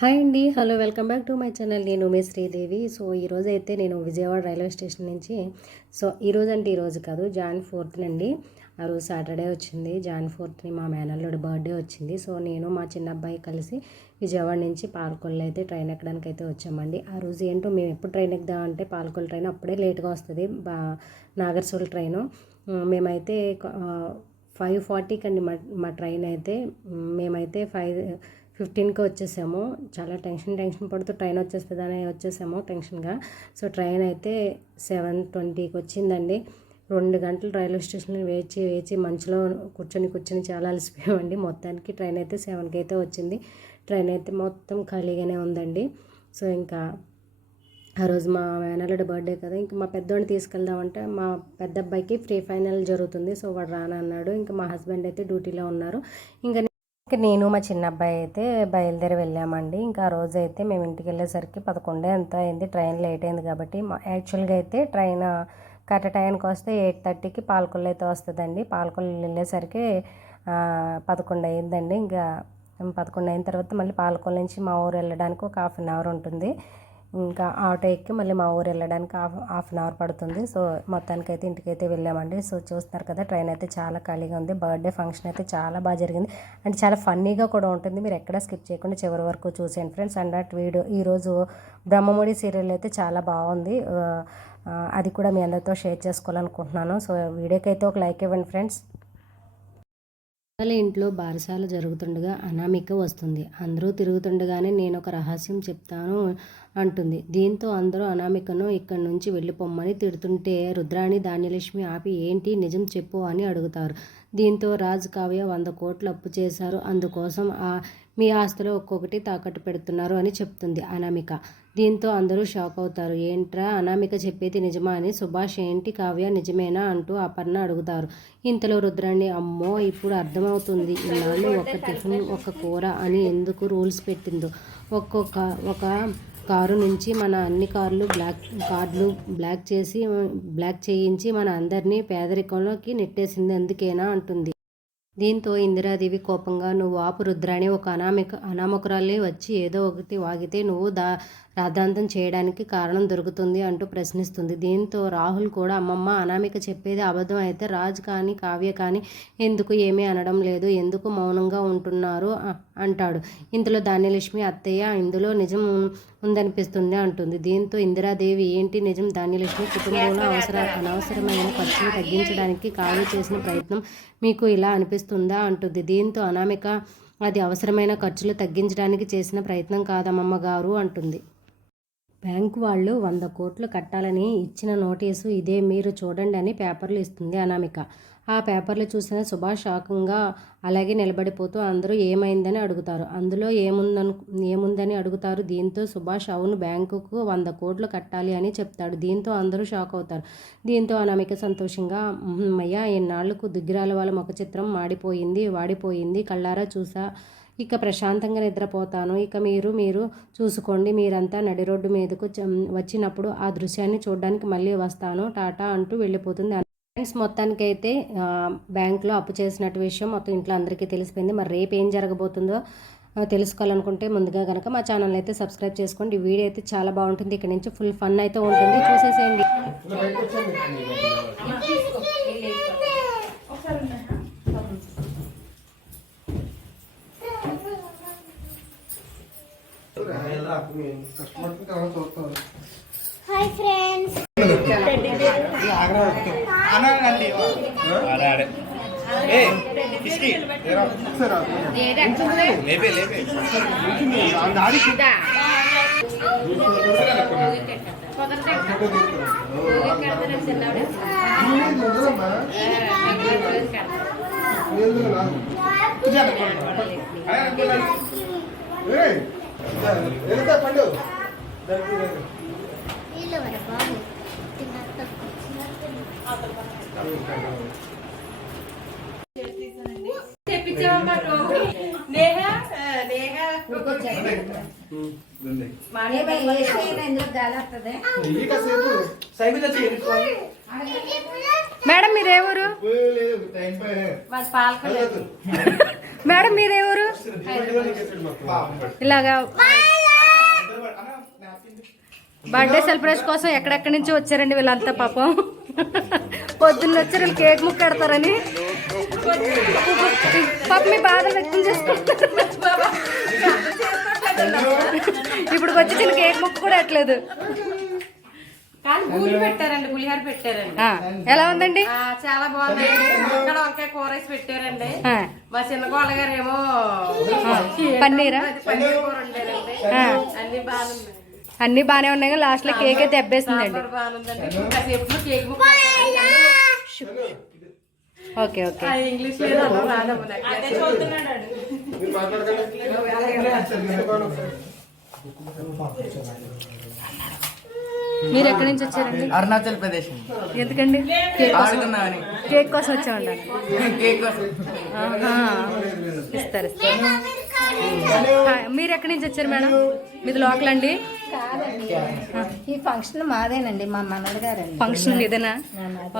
Hi అండి, hello, welcome back to my channel. నేను మీ Sridevi. So ఈరోజు అయితే నేను విజయవాడ రైల్వే స్టేషన్ నుంచి ఈరోజు కాదు, జాన్ 4th అండి. ఆ రోజు సాటర్డే వచ్చింది. జాన్ 4th మా మేనల్లుడి బర్త్డే వచ్చింది. సో నేను మా చిన్న అబ్బాయి కలిసి విజయవాడ నుంచి పాలకొల్లు అయితే ట్రైన్ ఎక్కడానికి అయితే వచ్చామండి. ఆ రోజు ఏంటో మేము ఎప్పుడు ట్రైన్ ఎక్కుదామంటే పాలకొల్లు ట్రైన్ అప్పుడే లేట్గా వస్తుంది, నాగర్సోల్ ట్రైను. మేమైతే 5:40కి అండి మా ట్రైన్ అయితే. మేమైతే 5:15కి వచ్చేసాము. చాలా టెన్షన్ పడుతూ ట్రైన్ వచ్చేస్తుందని వచ్చేసాము టెన్షన్గా. సో ట్రైన్ అయితే 7:20కి వచ్చిందండి. 2 గంటలు రైల్వే స్టేషన్లో వేచి మంచులో కూర్చొని చాలా అలసిపోయామండి. మొత్తానికి ట్రైన్ అయితే 7కి అయితే వచ్చింది. ట్రైన్ అయితే మొత్తం ఖాళీగానే ఉందండి. సో ఇంకా ఆ రోజు మా మేనల్లుడి బర్త్డే కదా, ఇంకా మా పెద్దోడిని తీసుకెళ్దామంటే మా పెద్ద అబ్బాయికి ప్రీ ఫైనల్ జరుగుతుంది. సో వాడు రానన్నాడు. ఇంకా మా హస్బెండ్ అయితే డ్యూటీలో ఉన్నారు. ఇంకా నేను మా చిన్న అబ్బాయి అయితే బయలుదేరి వెళ్ళామండి. ఇంకా ఆ రోజు అయితే మేము ఇంటికి వెళ్ళేసరికి 11 ఎంత అయింది. ట్రైన్ లేట్ అయింది కాబట్టి యాక్చువల్గా అయితే ట్రైన్ కరెక్ట్ టైంకి వస్తే 8:30కి పాలకొల్లు అయితే వస్తుందండి. పాలకొల్లు వెళ్ళేసరికి 11 అయిందండి. ఇంకా 11 అయిన తర్వాత మళ్ళీ పాలకొల్లు నుంచి మా ఊరు వెళ్ళడానికి ఒక 1/2 అవర్ ఉంటుంది. ఇంకా ఆటో ఎక్కి మళ్ళీ మా ఊరు వెళ్ళడానికి హాఫ్ అన్ అవర్ పడుతుంది. సో మొత్తానికి అయితే ఇంటికైతే వెళ్ళామండి. సో చూస్తున్నారు కదా, ట్రైన్ అయితే చాలా ఖాళీగా ఉంది. బర్త్డే ఫంక్షన్ అయితే చాలా బాగా జరిగింది. అంటే చాలా ఫన్నీగా కూడా ఉంటుంది. మీరు ఎక్కడ స్కిప్ చేయకుండా చివరి వరకు చూసేయండి ఫ్రెండ్స్. అండ్ అట్ వీడియో ఈరోజు బ్రహ్మముడి సీరియల్ అయితే చాలా బాగుంది. అది కూడా మీ అందరితో షేర్ చేసుకోవాలనుకుంటున్నాను. సో వీడియోకి అయితే ఒక లైక్ ఇవ్వండి ఫ్రెండ్స్. వాళ్ళ ఇంట్లో బారసాల జరుగుతుండగా అనామిక వస్తుంది. అందరూ తిరుగుతుండగానే నేను ఒక రహస్యం చెప్తాను అంటుంది. దీంతో అందరూ అనామికను ఇక్కడి నుంచి వెళ్ళిపోమ్మని తిడుతుంటే రుద్రాణి ధాన్యలక్ష్మి ఆపి ఏంటి నిజం చెప్పు అని అడుగుతారు. దీంతో రాజ్ కావ్య 100 కోట్లు అప్పు చేశారు, అందుకోసం మీ ఆస్తులు ఒక్కొక్కటి తాకట్టు పెడుతున్నారు అని చెప్తుంది అనామిక. దీంతో అందరూ షాక్ అవుతారు. ఏంట్రా అనామిక చెప్పేది నిజమా అని సుభాష్ ఏంటి కావ్య నిజమేనా అంటూ అపర్ణ అడుగుతారు. ఇంతలో రుద్రాణి అమ్మో ఇప్పుడు అర్థమవుతుంది ఇన్నాళ్ళు ఒక టిఫిన్ ఒక కూర అని ఎందుకు రూల్స్ పెట్టిందో. ఒక కారు నుంచి మన అన్ని కార్డులు బ్లాక్ చేయించి మన అందరినీ పేదరికంలోకి నెట్టేసింది అందుకేనా అంటుంది. దీంతో ఇందిరాదేవి కోపంగా నువ్వు ఆపు రుద్రాణి, ఒక అనామకురాలే వచ్చి ఏదో ఒకటి వాగితే నువ్వు రాద్ధాంతం చేయడానికి కారణం దొరుకుతుంది అంటూ ప్రశ్నిస్తుంది. దీంతో రాహుల్ కూడా అమ్మమ్మ అనామిక చెప్పేది అబద్ధం అయితే రాజ్ కానీ కావ్య కానీ ఎందుకు ఏమీ అనడం లేదు, ఎందుకు మౌనంగా ఉంటున్నారు అంటాడు. ఇంతలో ధాన్యలక్ష్మి అత్తయ్య ఇందులో నిజం ఉందనిపిస్తుంది అంటుంది. దీంతో ఇందిరాదేవి ఏంటి నిజం ధాన్యలక్ష్మి, కుటుంబంలో అనవసరమైన ఖర్చును తగ్గించడానికి కావ్య చేసిన ప్రయత్నం మీకు ఇలా అనిపిస్తుందా అంటుంది. దీంతో అనామిక అది అవసరమైన ఖర్చులు తగ్గించడానికి చేసిన ప్రయత్నం కాదమ్మమ్మ గారు అంటుంది. బ్యాంకు వాళ్ళు 100 కోట్లు కట్టాలని ఇచ్చిన నోటీసు ఇదే మీరు చూడండి అని పేపర్లు ఇస్తుంది అనామిక. ఆ పేపర్లు చూసిన సుభాష్ షాకంగా అలాగే నిలబడిపోతూ అందరూ ఏమైందని అడుగుతారు. అందులో ఏముందని అడుగుతారు. దీంతో సుభాష్ అవును బ్యాంకుకు 100 కోట్లు కట్టాలి అని చెప్తాడు. దీంతో అందరూ షాక్ అవుతారు. దీంతో అనామిక సంతోషంగా అమ్మయ్య ఎన్నాళ్లకు దుగ్గిరాల వాళ్ళ ముఖ చిత్రం వాడిపోయింది కళ్ళారా చూసా, ఇక ప్రశాంతంగా నిద్రపోతాను, ఇక మీరు చూసుకోండి, మీరంతా నడి రోడ్డు మీదకు వచ్చినప్పుడు ఆ దృశ్యాన్ని చూడడానికి మళ్ళీ వస్తాను, టాటా అంటూ వెళ్ళిపోతుంది. ఫ్రెండ్స్ మొత్తానికి అయితే బ్యాంకులో అప్పు చేసినట్టు విషయం మొత్తం ఇంట్లో అందరికీ తెలిసిపోయింది. మరి రేపు ఏం జరగబోతుందో తెలుసుకోవాలనుకుంటే ముందుగా కనుక మా ఛానల్ అయితే సబ్స్క్రైబ్ చేసుకోండి. ఈ వీడియో అయితే చాలా బాగుంటుంది. ఇక్కడ నుంచి ఫుల్ ఫన్ అయితే ఉంటుంది, చూసేసేయండి. హాయ్ ఫ్రెండ్స్, పండు మేడం మీరేవరు? మేడం మీరేవరు? ఇలాగా బర్త్డే సెలబ్రేషన్ కోసం ఎక్కడెక్కడి నుంచి వచ్చారండి వీళ్ళంతా పాపం. పొద్దున్న వచ్చారు వీళ్ళు కేక్ ముక్క పెడతారని. పాప మీ బాధలు వ్యక్తం చేసుకుంటారు. ఇప్పుడు వచ్చి చిన్న కేక్ ముక్క కూడా ఎట్లేదు. పెట్టారండి, పులిహార పెట్టారండి. ఎలా ఉందండి? చాలా బాగుంది. అక్కడ వంకాయ కూర వేసి పెట్టారండి. మా చిన్న కోళ్ళ గారు ఏమో పన్నీరా పన్నీర్ కూర వండారండి. అన్ని బాగుంది, అన్ని బాగానే ఉన్నాయి కానీ లాస్ట్ లో కేక్ అయితే దెబ్బేసిందండి. బాగుందండి. కాసేపు కేక్ ముక్క ఓకే ఓకే. ఇంగ్లీష్ లేదు రాదమ్మ. మీరు ఎక్కడి నుంచి వచ్చారండి? అరుణాచల్ ప్రదేశ్. ఎందుకండి? కేక్ కోసం వచ్చామండి. ఇస్తారు ఇస్తారు. మీరు ఎక్కడి నుంచి వచ్చారు మేడం? మీది లోకల్ అండి? కాదండి, ఈ ఫంక్షన్ మాదేనండి, మా మనడు గారండి. ఫంక్షన్ ఇదేనా?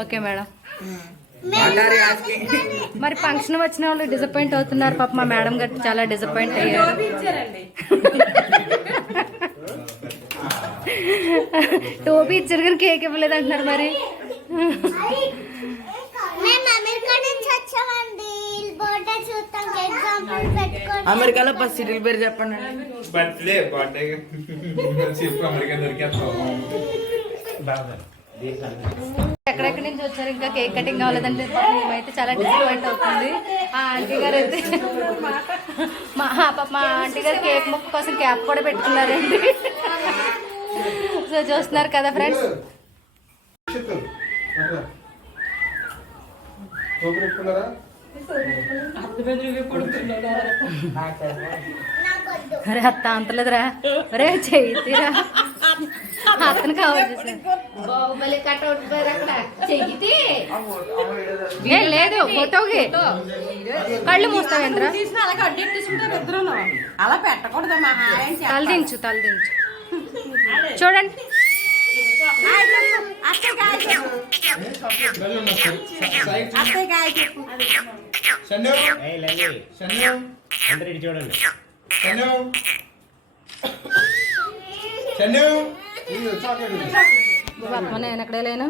Okay madam. మరి ఫంక్షన్ వచ్చిన వాళ్ళు డిసప్పాయింట్ అవుతున్నారు పాప. మా మేడం గారు చాలా డిసప్పాయింట్ అయ్యారు. టోపీ ఇచ్చారు కానీ కేక్ ఇవ్వలేదు అంటున్నారు. మరి అమెరికాలో ఫస్ట్ సిటీల పేరు చెప్పండి. ఎక్కడెక్కడి నుంచి వచ్చారు? ఇంకా కేక్ కటింగ్ కావాలంటే మేమైతే చాలా డిసప్పాయింట్ అవుతుంది. ఆ ఆంటీ గారు అయితే మా ఆంటీ గారు కేక్ ముక్క కోసం క్యాప్ కూడా పెట్టుకున్నారండి. సో చూస్తున్నారు కదా ఫ్రెండ్స్. అరే అత్త అంతలేదురా, అరే చెయ్యిరా అతను కావాలి. లేదు ఫోటోకి కళ్ళు మూస్తావేంద్ర? అలా పెట్టకూడదు. తలదించు తలదించు. చూడండి నేను ఎక్కడ లేను.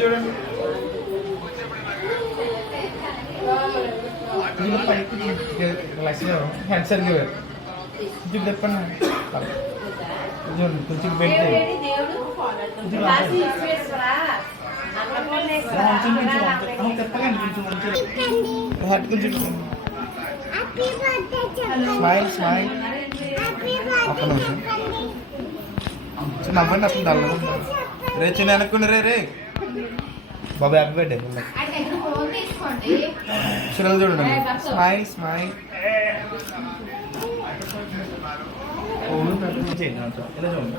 చూడండి హ్యాండ్ సరిగ్గా కొంచెం చెప్పండి. కొంచెం పెట్టి హార్ట్ కొంచెం స్మైల్ స్మైల్. ఒక్క నిమిషం నవ్వండి. అసలు డల్ రే చిన్న వెనక్కుండా రే రే బాబు హ్యాపీ బర్త్డే. చూడాలి చూడండి. Smile smile. ఇలా చూడండి.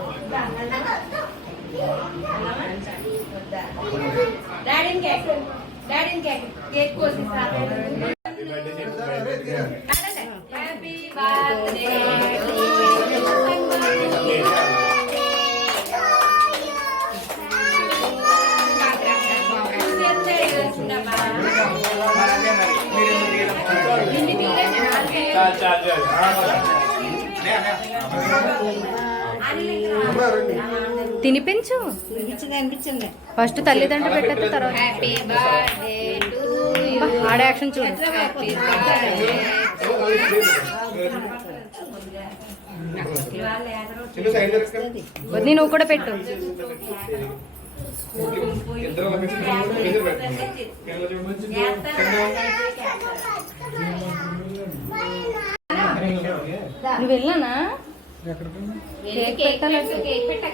తినిపించు. అనిపించింది ఫస్ట్ తల్లిదండ్రులు పెట్టేస్తే తర్వాత ఆడ యాక్షన్ చూడు. నువ్వు కూడా పెట్టు. నువ్వు వెళ్ళానా? కేక్ పెట్టాలంటే కేక్ పెట్ట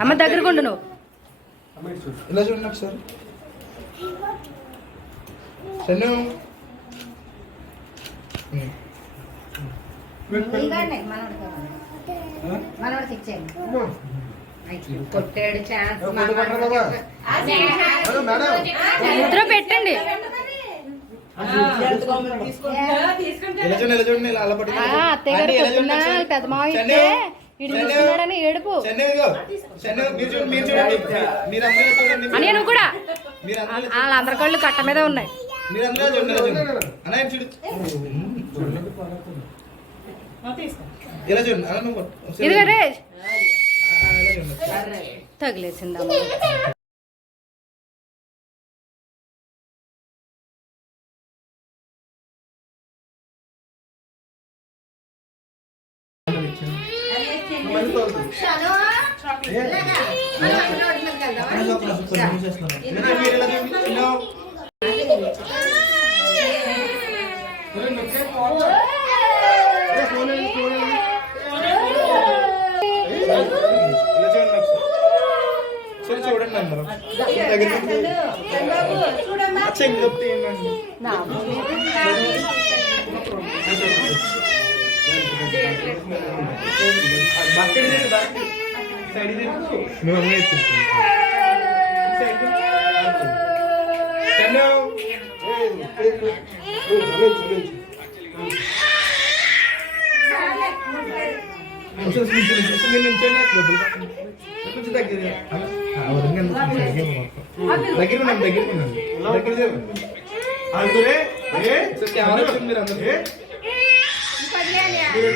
అమ్మ దగ్గరకు ఉండు. నువ్వు ఇలా చూడండి ఒకసారి. మనోడికి ఇచ్చేయండి. కొట్టాడు ఛాన్స్ ఫోటో పట్టరా బాబా మేడం ముద్ర పెట్టండి. ఇలా చూడండి ఇలా చూడండి ఇలా అలా పట్టుకో. అత్తయ్య గారు ఆంటీ, ఇలా పొద్దున్న చూడండి. పెద్ద మావ చెన్నై. ఇటు చూస్తున్నాడని ఏడుపు. చెన్నై ఇదిగో. చెన్నై మీరు చూడండి మీరు చూడండి మీరందరూ చూడండి అని నువ్వు కూడా మీరందరూ వాళ్ళందరి కళ్ళు కట్ట మీద ఉన్నాయి. మీరందరూ చూడండి ఇలా చూడండి అన్నయ్య చూడు ఇలా చూడండి అలా నువ్వు ఇదిగో రే ఇలా చూడండి. తగిలేసిందమ్మా. చూడండి అందరూ చెంగొప్పి నువ్వు అమ్మే దగ్గర ఉన్నాం దగ్గర ఉన్నాం దగ్గర